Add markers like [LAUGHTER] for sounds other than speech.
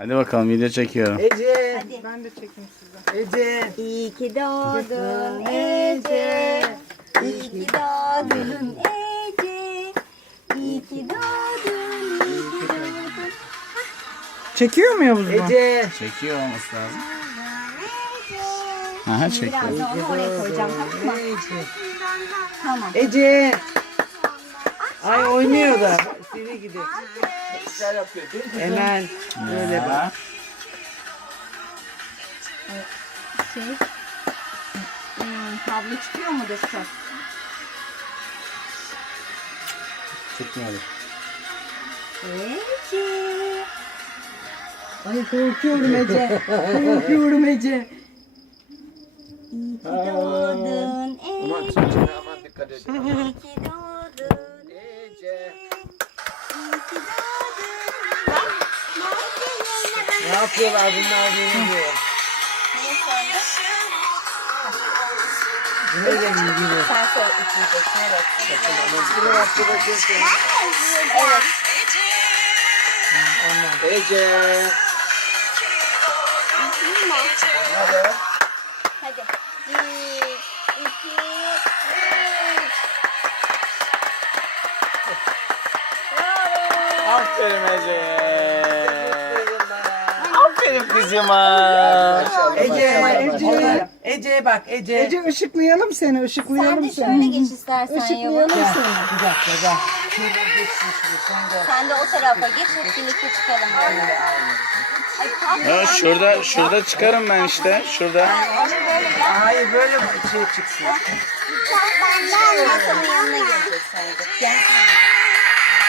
Hadi bakalım video çekiyorum. Ece. Hadi. Ben de çekeyim size. Ece. İyi ki doğdun Ece. İyi ki doğdun Ece. İyi ki doğdun. İyi, ki doğdum, iyi ki Çekiyor mu ya bu zaman? Ece. Da? Çekiyor olması lazım. Aha çekiyor. Biraz onu oraya koyacağım tamam mı? Ece. Tamam. Ece. Ay oynuyor da seri gidi. Güzel yapıyor. Hemen böyle bak. Şey. çıkıyor mu dostum? Çıkmadı. Peki. Ay korkuyorum Ece. korkuyorum Ece. İyi ki doğdun. Aman dikkat edin. Ne yapıyorlar bunlar bilmiyor. Yine geliyor yine. Sen söyle üçüncü. Ece. Ece. Hadi. Bir, iki, üç. [LAUGHS] Aferin Ece gördük bizim ha. Ece, Ece, Ece bak Ece. Ece ışıklayalım seni, ışıklayalım sen seni. De sen. [LAUGHS] sen de şöyle seni. geç istersen ışıklayalım yavrum. Işıklayalım seni. Güzel, güzel. Sen de o tarafa geç, hep birlikte çıkalım. Aynen, Ha, şurada şurada çıkarım ben işte. Şurada. Hayır böyle şey çıksın. Ben ben masanın yanına geleceğim sadece. Gel.